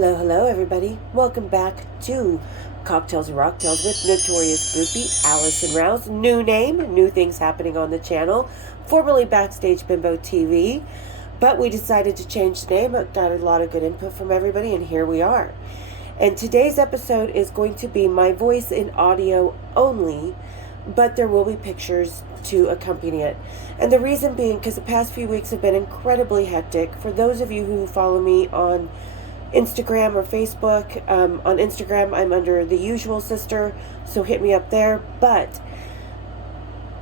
Hello, everybody. Welcome back to Cocktails and Rocktails with notorious groupie Allison Rouse. New name, new things happening on the channel. Formerly Backstage Bimbo TV, but we decided to change the name. I got a lot of good input from everybody, and here we are. And today's episode is going to be my voice in audio only, but there will be pictures to accompany it. And the reason being, because the past few weeks have been incredibly hectic. For those of you who follow me on Instagram or Facebook, on Instagram I'm under The Usual Sister, so hit me up there. But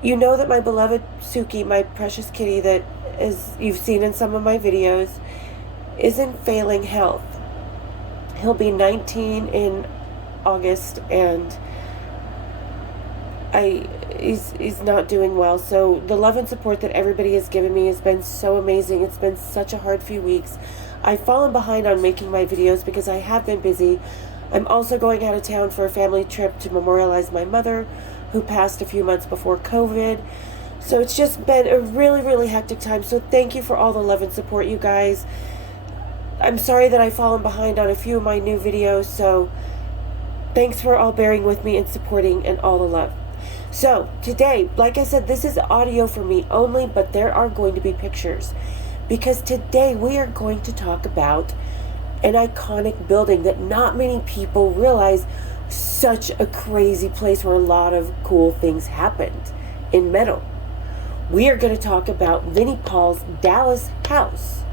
you know that my beloved Suki, my precious kitty that is you've seen in some of my videos, is in failing health. He'll be 19 in August, and he's not doing well. So the love and support that everybody has given me has been so amazing. It's been such a hard few weeks. I've fallen behind on making my videos because I have been busy. I'm also going out of town for a family trip to memorialize my mother, who passed a few months before COVID. So it's just been a really, really hectic time. So thank you for all the love and support, you guys. I'm sorry that I've fallen behind on a few of my new videos. So thanks for all bearing with me and supporting, and all the love. So today, like I said, this is audio for me only, but there are going to be pictures. Because today we are going to talk about an iconic building that not many people realize, such a crazy place where a lot of cool things happened in metal. We are going to talk about Vinnie Paul's Dallas house.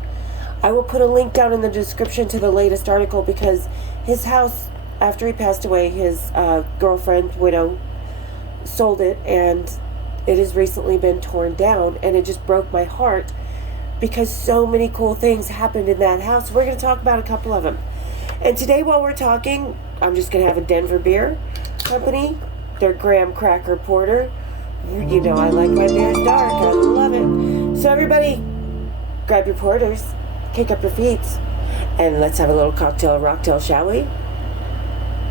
I will put a link down in the description to the latest article, because his house, after he passed away, his girlfriend, widow, sold it, and it has recently been torn down, and it just broke my heart because so many cool things happened in that house. We're going to talk about a couple of them. And today, while we're talking, I'm just going to have a Denver Beer Company, their graham cracker porter. You know I like my beers dark. I love it. So everybody, grab your porters, kick up your feet, and let's have a little cocktail and rocktail, shall we?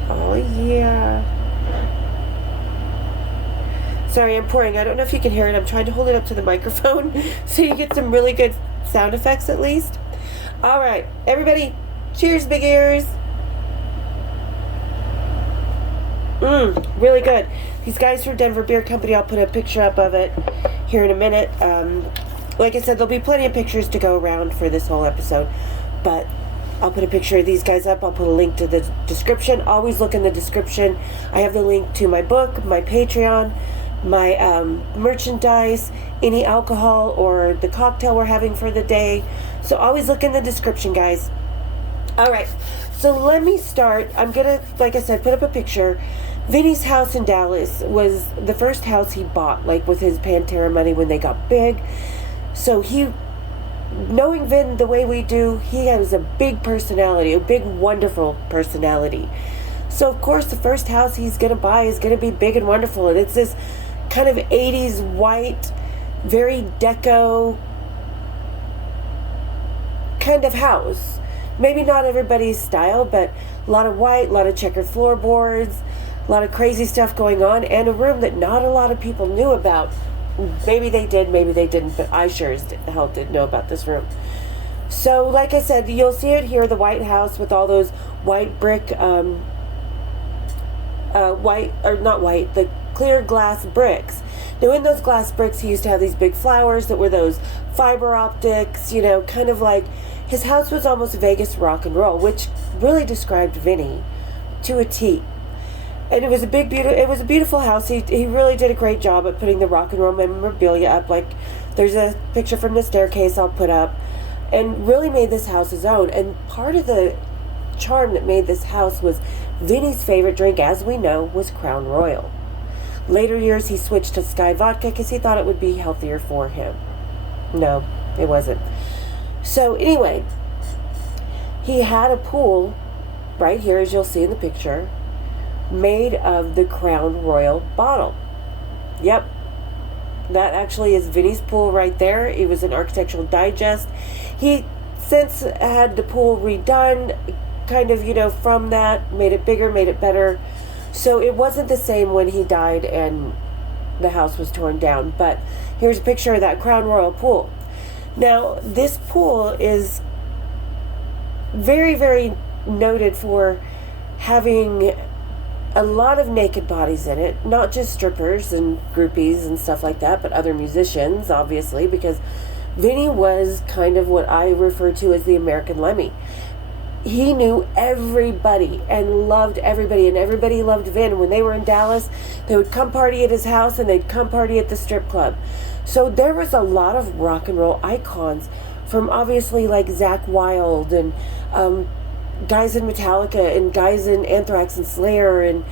Oh, yeah. Sorry, I'm pouring. I don't know if you can hear it. I'm trying to hold it up to the microphone so you get some really good sound effects at least. All right, everybody, cheers, big ears. Really good. These guys from Denver Beer Company, I'll put a picture up of it here in a minute. Like I said, there'll be plenty of pictures to go around for this whole episode, but I'll put a picture of these guys up. I'll put a link to the description. Always look in the description. I have the link to my book, my Patreon, my merchandise, any alcohol or the cocktail we're having for the day. So always look in the description, guys. All right, so let me start. I'm gonna, like I said, put up a picture. Vinnie's house in Dallas was the first house he bought, like with his Pantera money when they got big. So he, knowing Vin the way we do, he has a big personality, a big, wonderful personality. So of course the first house he's gonna buy is gonna be big and wonderful, and it's this kind of 80s white, very deco kind of house. Maybe not everybody's style, but a lot of white, a lot of checkered floorboards, a lot of crazy stuff going on, and a room that not a lot of people knew about. Maybe they did, maybe they didn't, but I sure as hell did know about this room. So like I said, you'll see it here, the White House with all those white brick, the clear glass bricks. Now in those glass bricks, he used to have these big flowers that were those fiber optics, you know, kind of like, his house was almost Vegas rock and roll, which really described Vinnie to a T. And it was a beautiful house. He really did a great job at putting the rock and roll memorabilia up. Like, there's a picture from the staircase I'll put up, and really made this house his own. And part of the charm that made this house was Vinnie's favorite drink, as we know, was Crown Royal. Later years, he switched to Sky Vodka because he thought it would be healthier for him. No, it wasn't. So anyway, he had a pool right here, as you'll see in the picture, made of the Crown Royal bottle. Yep, that actually is Vinnie's pool right there. It was an Architectural Digest. He since had the pool redone, kind of, you know, from that, made it bigger, made it better. So it wasn't the same when he died and the house was torn down. But here's a picture of that Crown Royal pool. Now, this pool is very, very noted for having a lot of naked bodies in it, not just strippers and groupies and stuff like that, but other musicians, obviously, because Vinnie was kind of what I refer to as the American Lemmy. He knew everybody and loved everybody, and everybody loved Vin. When they were in Dallas, they would come party at his house and they'd come party at the strip club. So there was a lot of rock and roll icons, from obviously like Zakk Wylde and guys in Metallica and guys in Anthrax and Slayer and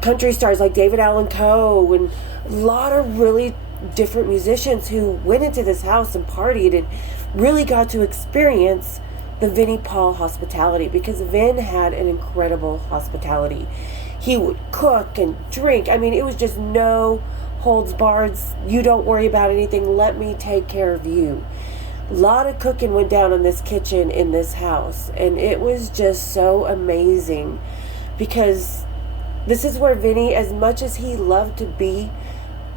country stars like David Allan Coe, and a lot of really different musicians who went into this house and partied and really got to experience the Vinnie Paul hospitality, because Vin had an incredible hospitality. He would cook and drink. I mean, it was just no holds barred. You don't worry about anything. Let me take care of you. A lot of cooking went down in this kitchen in this house, and it was just so amazing, because this is where Vinnie, as much as he loved to be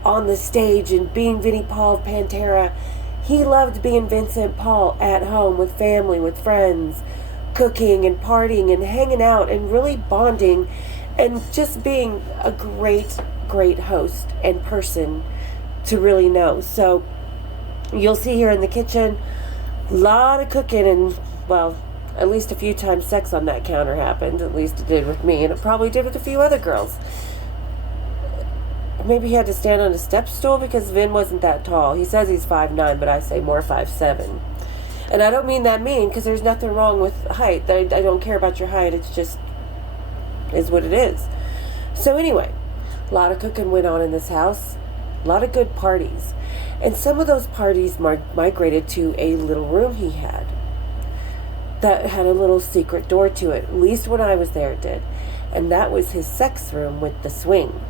on the stage and being Vinnie Paul of Pantera, he loved being Vincent Paul at home with family, with friends, cooking and partying and hanging out and really bonding and just being a great, great host and person to really know. So you'll see here in the kitchen, a lot of cooking, and, well, at least a few times sex on that counter happened. At least it did with me, and it probably did with a few other girls. Maybe he had to stand on a step stool because Vin wasn't that tall. He says he's 5'9", but I say more 5'7". And I don't mean that mean, because there's nothing wrong with height. I don't care about your height. It's just is what it is. So anyway, a lot of cooking went on in this house. A lot of good parties. And some of those parties migrated to a little room he had that had a little secret door to it. At least when I was there it did. And that was his sex room with the swing.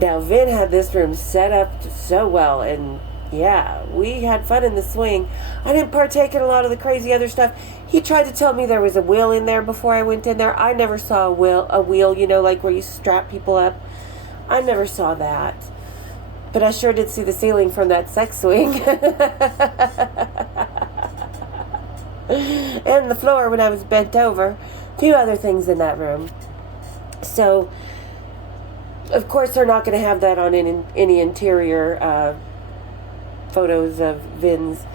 Now, Vin had this room set up so well, and yeah, we had fun in the swing. I didn't partake in a lot of the crazy other stuff. He tried to tell me there was a wheel in there before I went in there. I never saw a wheel, you know, like where you strap people up. I never saw that. But I sure did see the ceiling from that sex swing. And the floor when I was bent over. A few other things in that room. So, of course, they're not going to have that on any interior photos of Vin's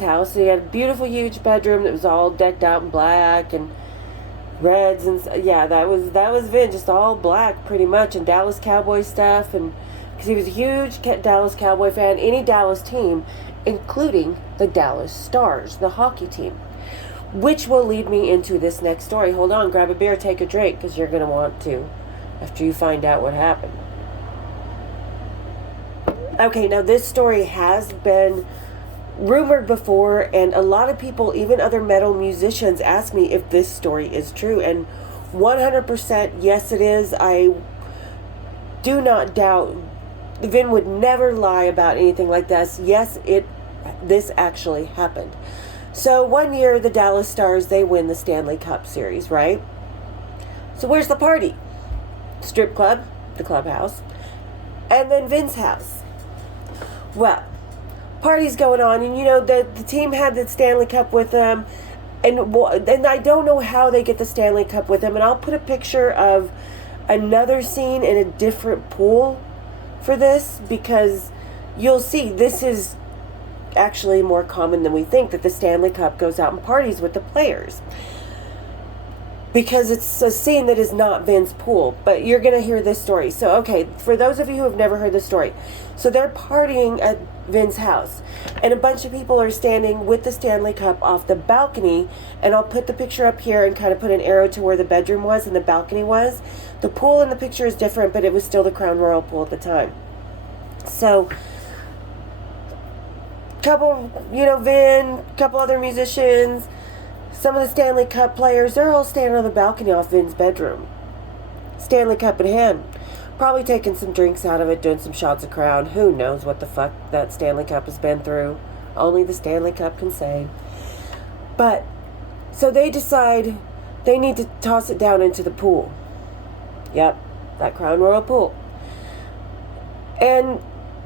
house. He had a beautiful, huge bedroom that was all decked out in black and reds, and yeah, that was Vin, just all black pretty much, and Dallas Cowboy stuff, and because he was a huge Dallas Cowboy fan, any Dallas team, including the Dallas Stars, the hockey team, which will lead me into this next story. Hold on, grab a beer, take a drink, because you're going to want to after you find out what happened. Okay, now this story has been rumored before, and a lot of people, even other metal musicians, ask me if this story is true, and 100% yes it is. I do not doubt Vin would never lie about anything like this. Yes, this actually happened. So one year the Dallas Stars, they win the Stanley Cup series, right? So where's the party? Strip club, the clubhouse, and then Vin's house. Well, party's going on, and you know the team had the Stanley Cup with them, and I don't know how they get the Stanley Cup with them, and I'll put a picture of another scene in a different pool for this, because you'll see this is actually more common than we think, that the Stanley Cup goes out and parties with the players, because it's a scene that is not Vin's pool. But you're going to hear this story. So, okay, for those of you who have never heard the story, so they're partying at Vin's house, and a bunch of people are standing with the Stanley Cup off the balcony, and I'll put the picture up here and kind of put an arrow to where the bedroom was and the balcony was. The pool in the picture is different, but it was still the Crown Royal pool at the time. So, Vin, couple other musicians, some of the Stanley Cup players, they're all standing on the balcony off Vin's bedroom. Stanley Cup in hand. Probably taking some drinks out of it, doing some shots of Crown. Who knows what the fuck that Stanley Cup has been through. Only the Stanley Cup can say. But, so they decide they need to toss it down into the pool. Yep, that Crown Royal pool. And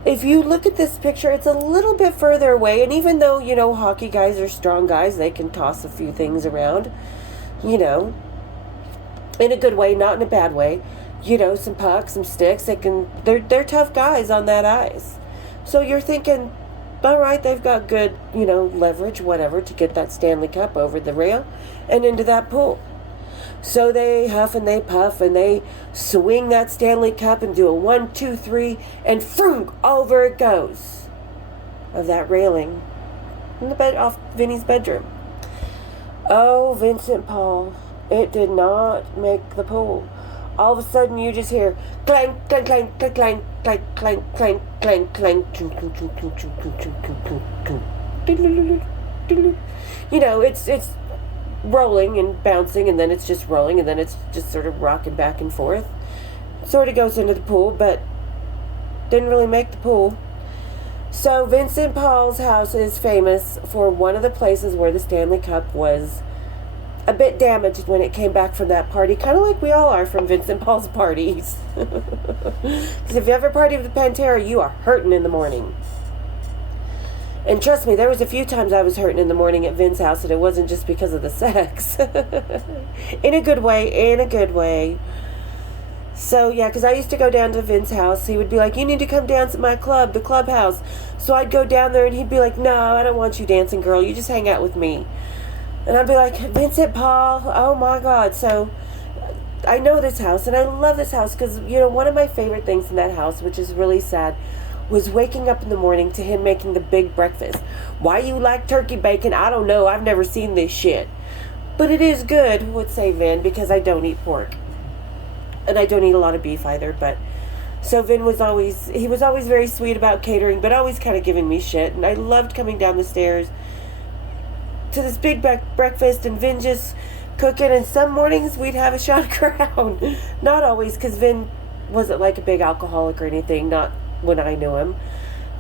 if you look at this picture, it's a little bit further away. And even though, hockey guys are strong guys, they can toss a few things around, in a good way, not in a bad way. Some pucks, some sticks. They're tough guys on that ice. So you're thinking, all right, they've got good, leverage, whatever, to get that Stanley Cup over the rail and into that pool. So they huff and they puff and they swing that Stanley Cup and do a 1, 2, 3, and vroom, over it goes of that railing in the bed off Vinny's bedroom. Oh, Vincent Paul, it did not make the pool. All of a sudden, you just hear clank, clank, clank, clank, clank, clank, clank, clank, clank, clank, it's rolling and bouncing, and then it's just rolling, and then it's just sort of rocking back and forth. Sort of goes into the pool, but didn't really make the pool. So Vincent Paul's house is famous for one of the places where the Stanley Cup was a bit damaged when it came back from that party, kind of like we all are from Vincent Paul's parties. Because if you ever party with the Pantera, you are hurting in the morning. And trust me, there was a few times I was hurting in the morning at Vin's house, and it wasn't just because of the sex. In a good way. So, yeah, because I used to go down to Vin's house. He would be like, you need to come dance at my club, the clubhouse. So I'd go down there, and he'd be like, no, I don't want you dancing, girl. You just hang out with me. And I'd be like, Vincent Paul, oh my God. So I know this house, and I love this house because, one of my favorite things in that house, which is really sad, was waking up in the morning to him making the big breakfast. Why you like turkey bacon? I don't know. I've never seen this shit. But it is good, would say Vin, because I don't eat pork. And I don't eat a lot of beef either, but... So Vin was always very sweet about catering, but always kind of giving me shit. And I loved coming down the stairs to this big breakfast, and Vin just cooking, and some mornings we'd have a shot of Crown. Not always, because Vin wasn't like a big alcoholic or anything, not when I knew him,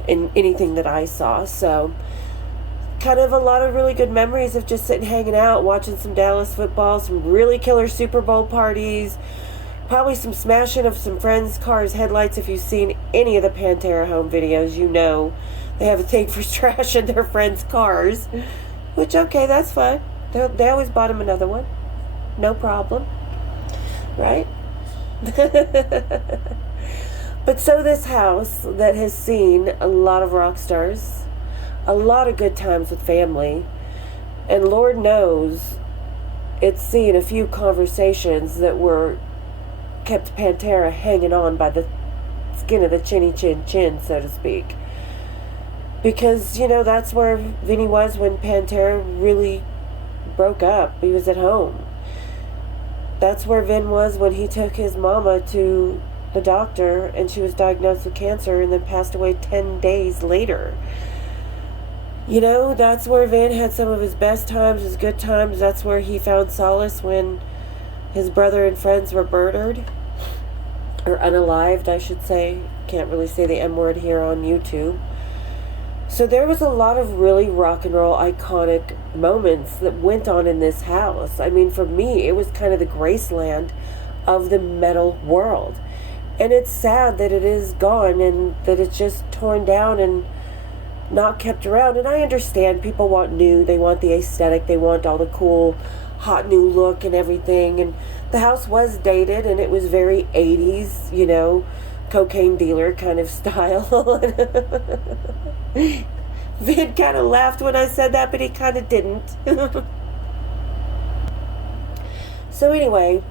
in anything that I saw. So kind of a lot of really good memories of just sitting hanging out, watching some Dallas football, some really killer Super Bowl parties, probably some smashing of some friends' cars' headlights. If you've seen any of the Pantera home videos, they have a thing for trashing their friends' cars. Which, okay, that's fine. They always bought him another one. No problem. Right? But so this house that has seen a lot of rock stars, a lot of good times with family, and Lord knows it's seen a few conversations that were kept Pantera hanging on by the skin of the chin, so to speak. Because, that's where Vinny was when Pantera really broke up. He was at home. That's where Vin was when he took his mama to the doctor and she was diagnosed with cancer and then passed away 10 days later. That's where Vin had some of his best times, his good times. That's where he found solace when his brother and friends were murdered. Or unalived, I should say. Can't really say the M word here on YouTube. So there was a lot of really rock and roll iconic moments that went on in this house. I mean, for me, it was kind of the Graceland of the metal world. And it's sad that it is gone and that it's just torn down and not kept around. And I understand people want new, they want the aesthetic, they want all the cool, hot new look and everything. And the house was dated and it was very 80s, cocaine dealer kind of style. Vin kind of laughed when I said that, but he kind of didn't. So anyway,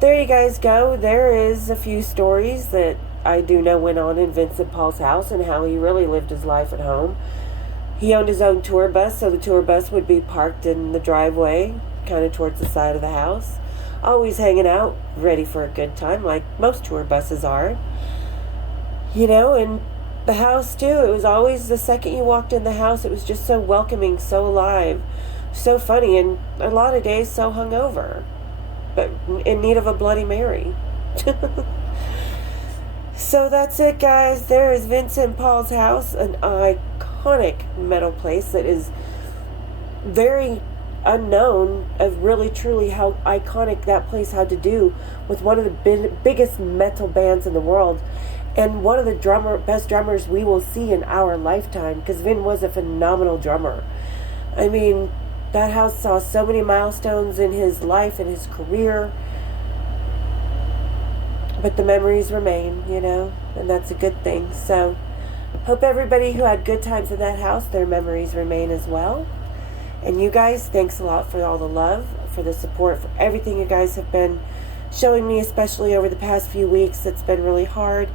there you guys go. There is a few stories that I do know went on in Vincent Paul's house and how he really lived his life at home. He owned his own tour bus, so the tour bus would be parked in the driveway, kind of towards the side of the house. Always hanging out, ready for a good time, like most tour buses are. And the house too, it was always, the second you walked in the house, it was just so welcoming, so alive, so funny, and a lot of days so hungover, but in need of a Bloody Mary. So that's it, guys. There is Vincent Paul's house, an iconic metal place that is very unknown of really truly how iconic that place had to do with one of the biggest metal bands in the world. and one of the best drummers we will see in our lifetime, because Vin was a phenomenal drummer. I mean, that house saw so many milestones in his life and his career, but the memories remain, you know, and that's a good thing. So hope everybody who had good times in that house, their memories remain as well. And you guys, thanks a lot for all the love, for the support, for everything you guys have been showing me, especially over the past few weeks. It's been really hard.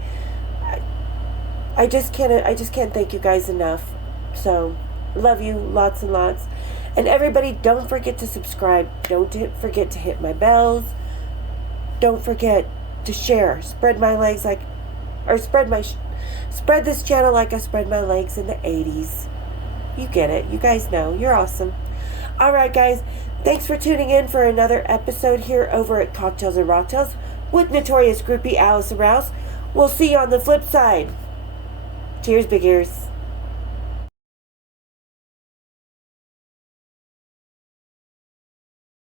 I just can't thank you guys enough. So love you lots and lots. And everybody, don't forget to subscribe. Don't forget to hit my bells. Don't forget to share. Spread my legs like, or spread this channel like I spread my legs in the 80s. You get it. You guys know. You're awesome. Alright guys, thanks for tuning in for another episode here over at Cocktails and Rocktails with notorious groupie Allison Rouse. We'll see you on the flip side. Cheers, big ears.